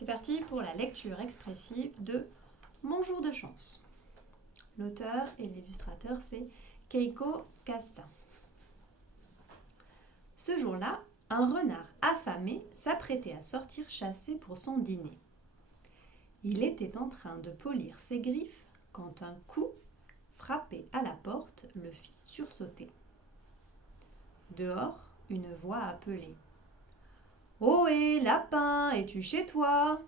C'est parti pour la lecture expressive de Mon jour de chance. L'auteur et l'illustrateur, c'est Keiko Kassa. Ce jour-là, un renard affamé s'apprêtait à sortir chasser pour son dîner. Il était en train de polir ses griffes quand un coup, frappé à la porte, le fit sursauter. Dehors, une voix appelait. « Ohé, lapin, es-tu chez toi ?»«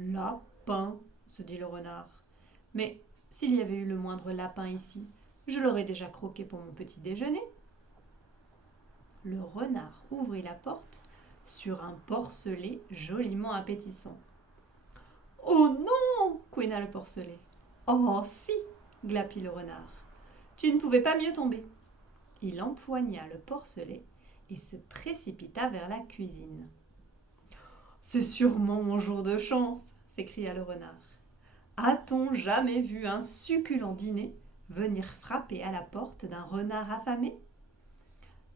Lapin, se dit le renard. Mais s'il y avait eu le moindre lapin ici, je l'aurais déjà croqué pour mon petit déjeuner. » Le renard ouvrit la porte sur un porcelet joliment appétissant. « Oh non !» couina le porcelet. « Oh si !» glapit le renard. « Tu ne pouvais pas mieux tomber. » Il empoigna le porcelet et se précipita vers la cuisine. « C'est sûrement mon jour de chance !» s'écria le renard. « A-t-on jamais vu un succulent dîner venir frapper à la porte d'un renard affamé ?»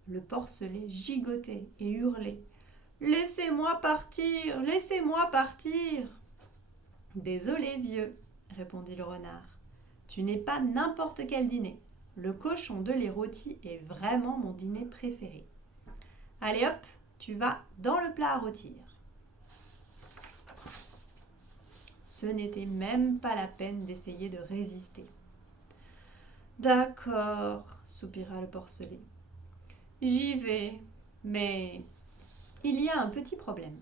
Le porcelet gigotait et hurlait. « Laissez-moi partir, laissez-moi partir !»« Désolé, vieux, » répondit le renard. « Tu n'es pas n'importe quel dîner. Le cochon de lait rôti est vraiment mon dîner préféré. Allez hop, tu vas dans le plat à rôtir. » Ce n'était même pas la peine d'essayer de résister. « D'accord, » soupira le porcelet. « J'y vais, mais il y a un petit problème. »«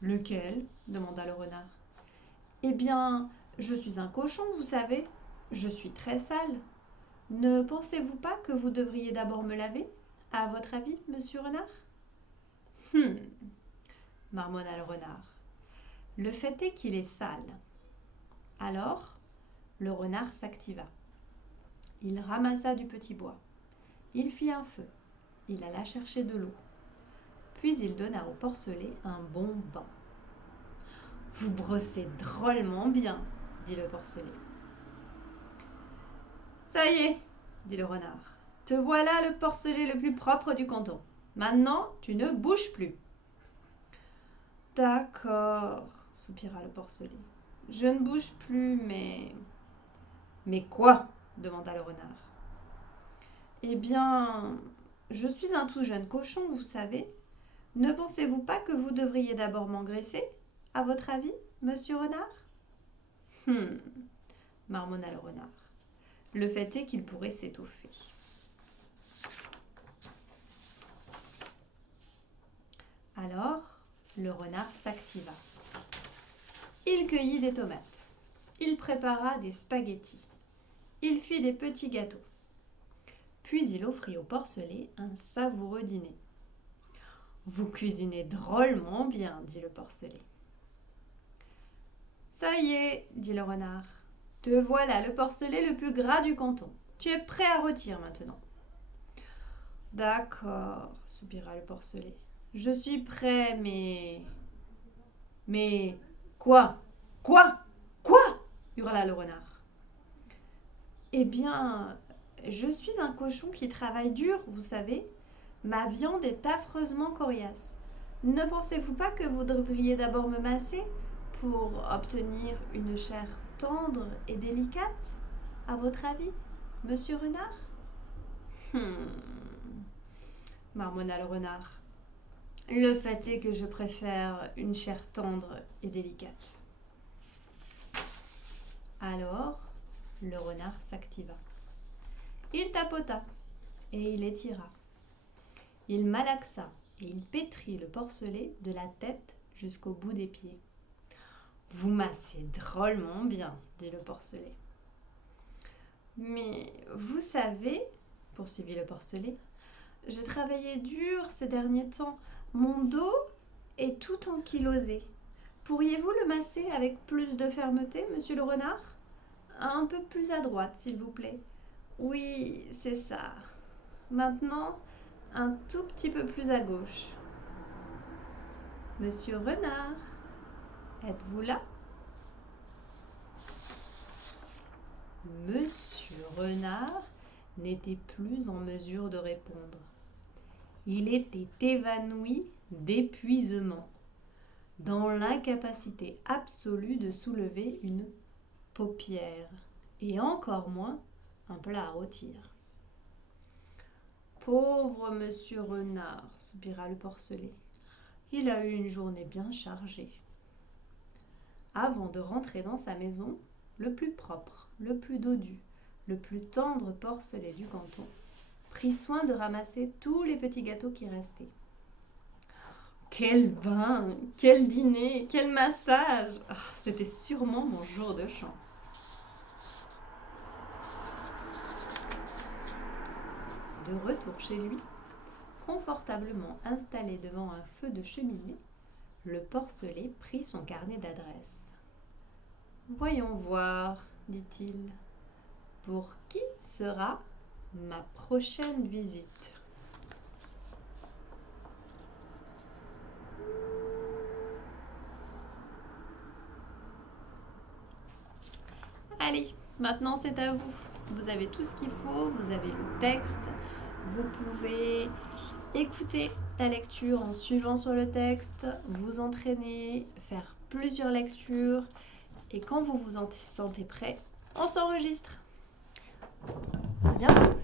Lequel ?» demanda le renard. « Eh bien, je suis un cochon, vous savez. Je suis très sale. Ne pensez-vous pas que vous devriez d'abord me laver, à votre avis, monsieur renard ?»« marmonna le renard. « Le fait est qu'il est sale. » Alors, le renard s'activa. Il ramassa du petit bois. Il fit un feu. Il alla chercher de l'eau. Puis il donna au porcelet un bon bain. « Vous brossez drôlement bien, » dit le porcelet. « Ça y est, » dit le renard. « Te voilà le porcelet le plus propre du canton. Maintenant, tu ne bouges plus. »« D'accord, » soupira le porcelet. « Je ne bouge plus, mais... »« Mais quoi ?» demanda le renard. « Eh bien, je suis un tout jeune cochon, vous savez. Ne pensez-vous pas que vous devriez d'abord m'engraisser, à votre avis, monsieur renard ?»« marmonna le renard. Le fait est qu'il pourrait s'étoffer. Alors, le renard s'activa. Il cueillit des tomates. Il prépara des spaghettis. Il fit des petits gâteaux. Puis il offrit au porcelet un savoureux dîner. « Vous cuisinez drôlement bien, » dit le porcelet. « Ça y est, » dit le renard. « Te voilà le porcelet le plus gras du canton. Tu es prêt à rôtir maintenant. »« D'accord, » soupira le porcelet. « Je suis prêt, mais... »« Mais quoi ? Quoi ? Quoi ?» hurla le renard. « Eh bien, je suis un cochon qui travaille dur, vous savez. Ma viande est affreusement coriace. Ne pensez-vous pas que vous devriez d'abord me masser pour obtenir une chair tendre et délicate, à votre avis, monsieur renard ? » marmonna le renard. « Le fait est que je préfère une chair tendre et délicate. » Alors, le renard s'activa. Il tapota et il étira. Il malaxa et il pétrit le porcelet de la tête jusqu'au bout des pieds. « Vous massez drôlement bien, » dit le porcelet. « Mais vous savez, » poursuivit le porcelet, « j'ai travaillé dur ces derniers temps. Mon dos est tout ankylosé. Pourriez-vous le masser avec plus de fermeté, monsieur le renard ? Un peu plus à droite, s'il vous plaît. Oui, c'est ça. Maintenant, un tout petit peu plus à gauche. Monsieur renard, êtes-vous là ? » Monsieur renard n'était plus en mesure de répondre. Il était évanoui d'épuisement. dans l'incapacité absolue de soulever une paupière, et encore moins un plat à rôtir. Pauvre monsieur Renard, soupira le porcelet. Il a eu une journée bien chargée. Avant de rentrer dans sa maison, le plus propre, le plus dodu, le plus tendre porcelet du canton prit soin de ramasser tous les petits gâteaux qui restaient. Quel bain, quel dîner, quel massage! Oh, c'était sûrement mon jour de chance. De retour chez lui, confortablement installé devant un feu de cheminée, le porcelet prit son carnet d'adresses. « Voyons voir, dit-il, pour qui sera ma prochaine visite ?» Allez, maintenant c'est à vous. Vous avez tout ce qu'il faut, vous avez le texte, vous pouvez écouter la lecture en suivant sur le texte, vous entraîner, faire plusieurs lectures et quand vous vous en sentez prêt, on s'enregistre. À bientôt.